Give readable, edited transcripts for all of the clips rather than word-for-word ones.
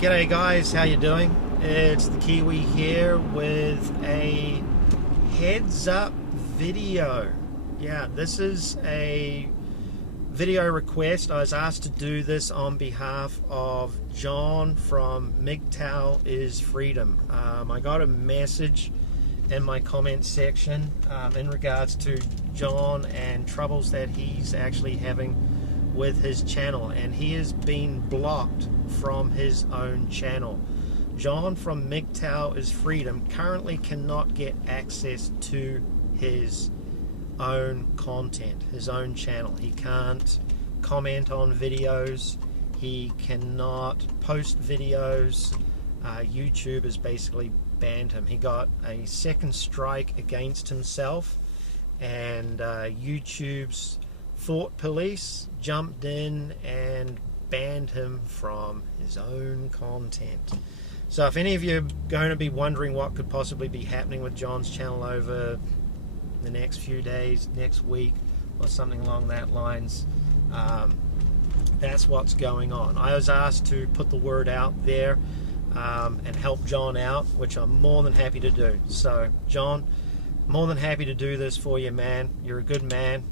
G'day guys, how you doing? It's the Kiwi here with a heads up video. Yeah, this is a video request. I was asked to do this on behalf of John from MGTOW is Freedom. I got a message in my comment section in regards to John and troubles that he's actually having with his channel, and he has been blocked from his own channel. John from MGTOW is Freedom currently cannot get access to his own content, his own channel. He can't comment on videos, he cannot post videos. YouTube has basically banned him. He got a second strike against himself, and YouTube's Thought Police jumped in and banned him from his own content. So if any of you are going to be wondering what could possibly be happening with John's channel over the next few days, next week, or something along that lines, that's what's going on. I was asked to put the word out there and help John out, which I'm more than happy to do. So John, more than happy to do this for you, man. You're a good man,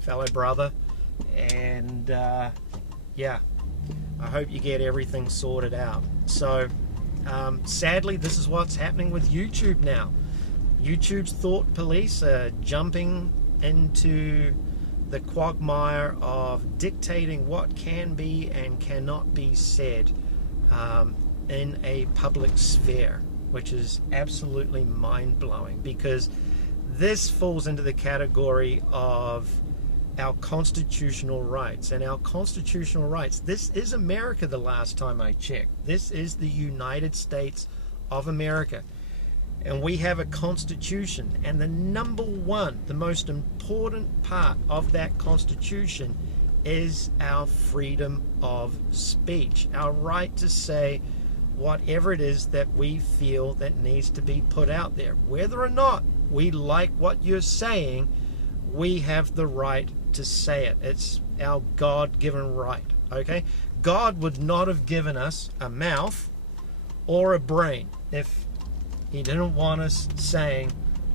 fellow brother, and yeah, I hope you get everything sorted out. So sadly, this is what's happening with YouTube now. YouTube's Thought Police are jumping into the quagmire of dictating what can be and cannot be said in a public sphere, which is absolutely mind-blowing, because this falls into the category of our constitutional rights. And our constitutional rights, this is America the last time I checked. This is the United States of America. And we have a constitution. And the number one, the most important part of that constitution is our freedom of speech. Our right to say whatever it is that we feel that needs to be put out there. Whether or not we like what you're saying, we have the right to say it. It's our God-given right, okay? God would not have given us a mouth or a brain if he didn't want us saying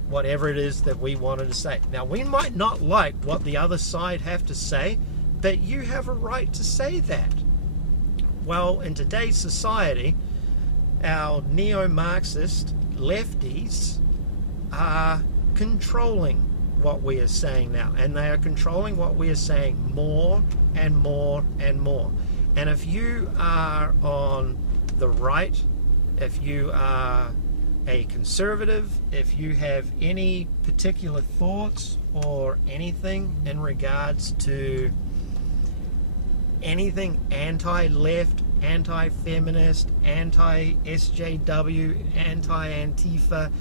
whatever it is that we wanted to say. Now, we might not like what the other side have to say, but you have a right to say that. Well, in today's society, our neo-Marxist lefties are controlling what we are saying now, and they are controlling what we are saying more and more and more. And if you are on the right, if you are a conservative, if you have any particular thoughts or anything in regards to anything anti-left, anti-feminist, anti-SJW, anti-Antifa,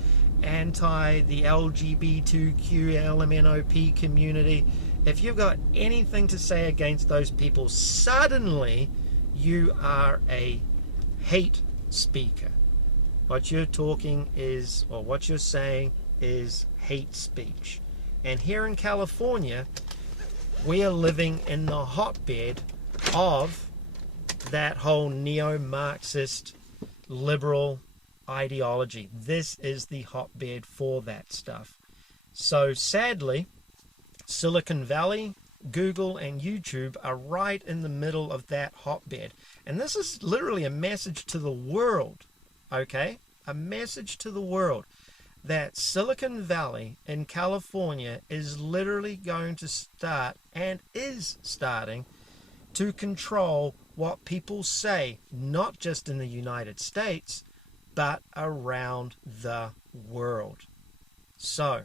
anti the LGBTQ LMNOP community, if you've got anything to say against those people, suddenly you are a hate speaker. What you're talking is, or what you're saying is hate speech. And here in California, we are living in the hotbed of that whole neo-Marxist liberal ideology. This is the hotbed for that stuff. So sadly, Silicon Valley, Google, and YouTube are right in the middle of that hotbed. And this is literally a message to the world, okay? A message to the world that Silicon Valley in California is literally going to start, and is starting, to control what people say, not just in the United States, but around the world. So,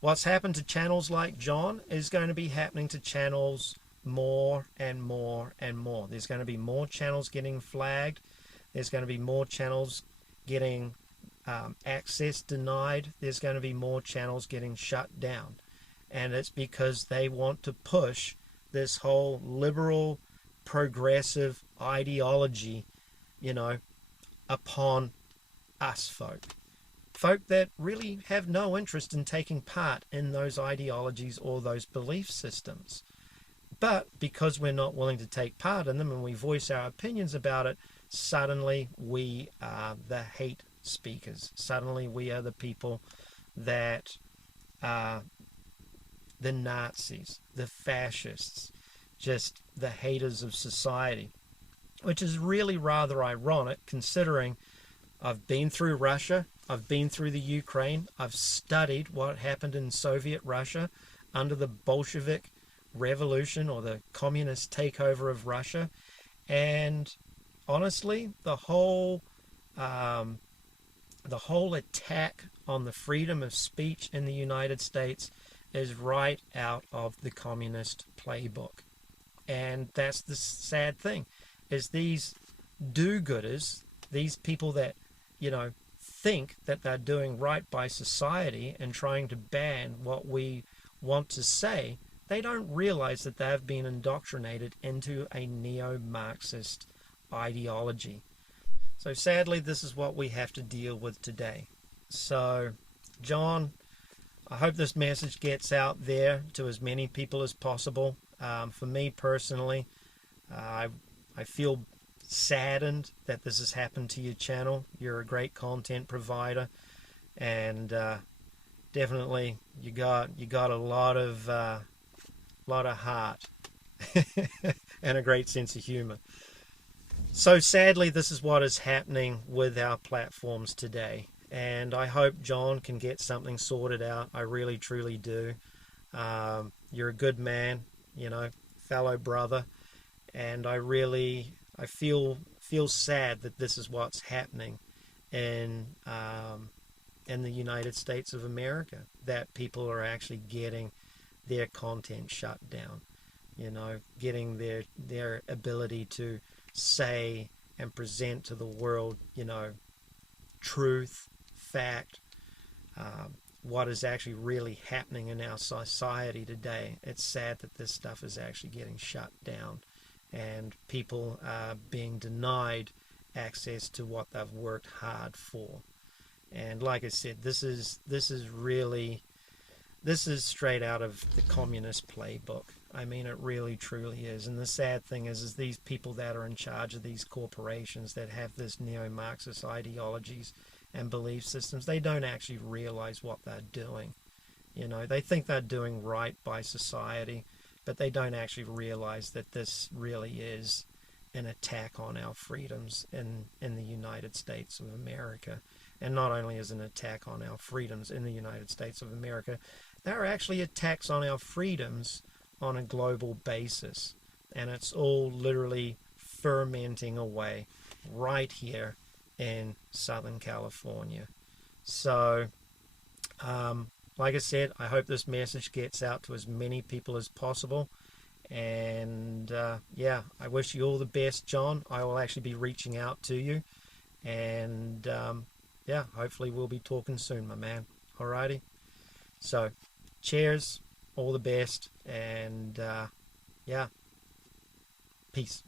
what's happened to channels like John is going to be happening to channels more and more and more. There's going to be more channels getting flagged. There's going to be more channels getting access denied. There's going to be more channels getting shut down. And it's because they want to push this whole liberal, progressive ideology, you know, upon us folk that really have no interest in taking part in those ideologies or those belief systems. But because we're not willing to take part in them and we voice our opinions about it, suddenly we are the hate speakers. Suddenly we are the people that are the Nazis, the fascists, just the haters of society, which is really rather ironic considering I've been through Russia, I've been through the Ukraine, I've studied what happened in Soviet Russia under the Bolshevik revolution or the communist takeover of Russia, and honestly, um, the whole attack on the freedom of speech in the United States is right out of the communist playbook. And that's the sad thing, is these do-gooders, these people that, think that they're doing right by society and trying to ban what we want to say, they don't realize that they've been indoctrinated into a neo-Marxist ideology. So sadly, this is what we have to deal with today. So, John, I hope this message gets out there to as many people as possible. For me personally, I feel saddened that this has happened to your channel. You're a great content provider, and definitely you got a lot of heart and a great sense of humor. So sadly, this is what is happening with our platforms today, and I hope John can get something sorted out. I really truly do. You're a good man, fellow brother, and I feel sad that this is what's happening in in the United States of America, that people are actually getting their content shut down, getting their ability to say and present to the world, truth, fact, what is actually really happening in our society today. It's sad that this stuff is actually getting shut down and people are being denied access to what they've worked hard for. And like I said, this is straight out of the communist playbook. I mean, it really truly is. And the sad thing is these people that are in charge of these corporations that have this neo-Marxist ideologies and belief systems, they don't actually realize what they're doing. They think they're doing right by society, but they don't actually realize that this really is an attack on our freedoms in the United States of America. And not only is it an attack on our freedoms in the United States of America, there are actually attacks on our freedoms on a global basis. And it's all literally fermenting away right here in Southern California. So, like I said, I hope this message gets out to as many people as possible. And yeah, I wish you all the best, John. I will actually be reaching out to you. And yeah, hopefully we'll be talking soon, my man. Alrighty? So, cheers, all the best, and yeah, peace.